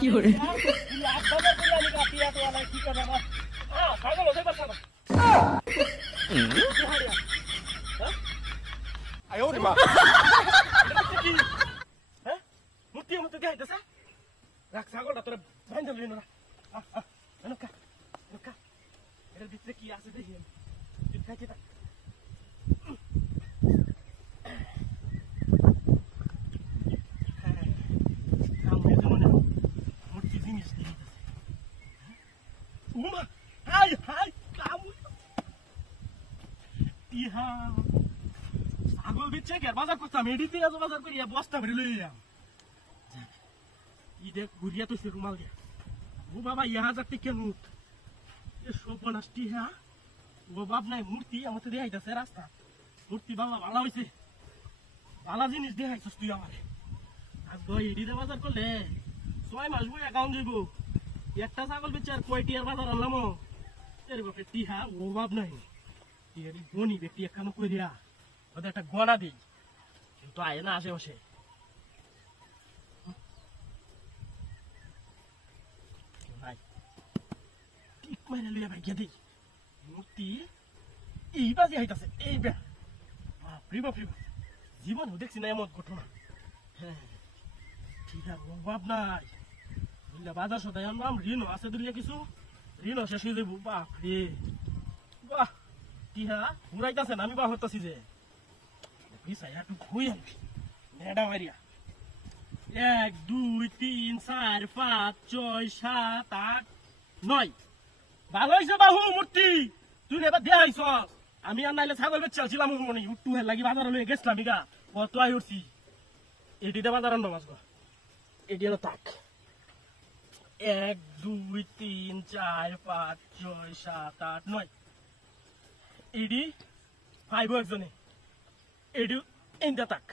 কি করে মূর্তি মতো দেখাইতেছে রাখ ছাগলটা তোরা বাইন্ধ লইন না এটার ভিতরে কি আছে দেখি খাইতে থাক মূর্তি জিনিস হাই হাই ইহা ছাগল বেচে কে বাজার করতাম এডিতে আজ বাজার করি বস্তা ভরে লই এলাম ই দেখ ঘুরিয়া তো রুমাল দিয়া ও বাবা ইহা যাতে কেন এ সর্বনাশটি হ্যাঁ ও বাপ নাই মূর্তি আমার তো দেখাইতেছে রাস্তা মূর্তি বাবা ভালো হয়েছে ভালো জিনিস দেখাইছিস তুই আমার আজ এডিতে বাজার করলে 6 মাস বই অ্যাকাউন্ট দিব একটা ছাগল বেচে আর কয়টি আর বাজার আনলাম এর বাপে টিহা ও বাপ নাই এর গনি ব্যক্তি একখানো করে দিয়া ওদের একটা গড়া দিই কিন্তু আয় না আশেপাশে ঠিক মাইনে লইয়া ভাই গিয়ে দিই মূর্তি এই বাজে হাইতাছে এই বে বাপরে জীবনেও দেখছি না এমন ঘটনা হ্যাঁ ঠিক আছে অভাব নাই বুঝলে বাজার সদাই আনলাম ঋণও আছে দুলিয়া কিছু ঋণও শেষ হয়ে যাবো বাপরে বাহ টিহা ঘুরাইতেছে না আমি বা হতাছি যে একটু ঘুই আনবি মেডা মারিয়া 1 2 3 4 5 6 7 8 9 ভালো হয়েছে বাহু মূর্তি তুই এবার দেখাইছ আমি আর নাইলে ছাগল বেচালছিলাম মনে উঠু হের লাগি বাজার লয়ে গেছিলাম বিঘা কত আই উঠছি এটিতে বাজার আনবো মাছ এটি হলো তাক 1 2 3 4 5 6 7 8 9 এডি 5 একজনে এডি ইন্দা তাক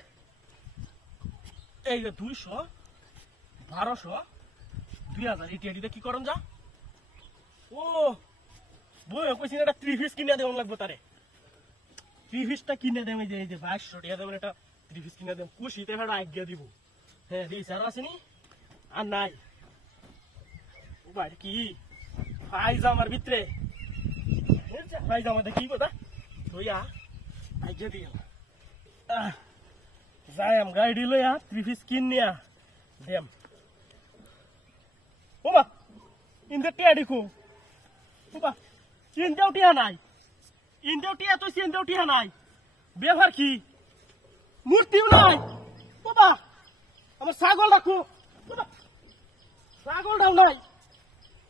এই 200 1200 2000 এটি এটিতে কি করন যা ও বই কইছি একটা 3 পিস কিনে দেওয়া লাগবে তারে 3 পিসটা কিনে দেব এই যে 2200 টাকা দেবেন একটা 3 পিস কিনে দেব খুশিতে ফেড়া আজ্ঞা দিব হ্যাঁ এই স্যার আসেনি আর নাই ও ভাই কি ফাইজামার ভিতরে ফাইজামা দেখি কথা তোয়া আজ্ঞা দিও যাই আম গাড়ি লইয়া 3 পিস কিন নিয়া দেম ওমা ইন্দে টিয়া দেখো ওমা চিন্তাও টিয়া নাই ইন্দেও টিয়া তো চিন্তাও টিয়া নাই ব্যবহার কি মূর্তিও নাই বাবা আমার ছাগল রাখো ছাগলটাও নাই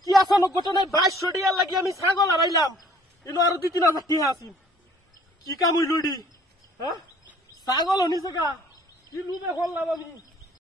কি আসানো গোটা নাই 2200 টাকা লাগি আমি ছাগল হারাইলাম ইনো আরো 2-3 হাজার টাকা আছে কি কাম হইল রে হ্যাঁ ছাগল হনিছে গা কি লুবে হল্লাম আমি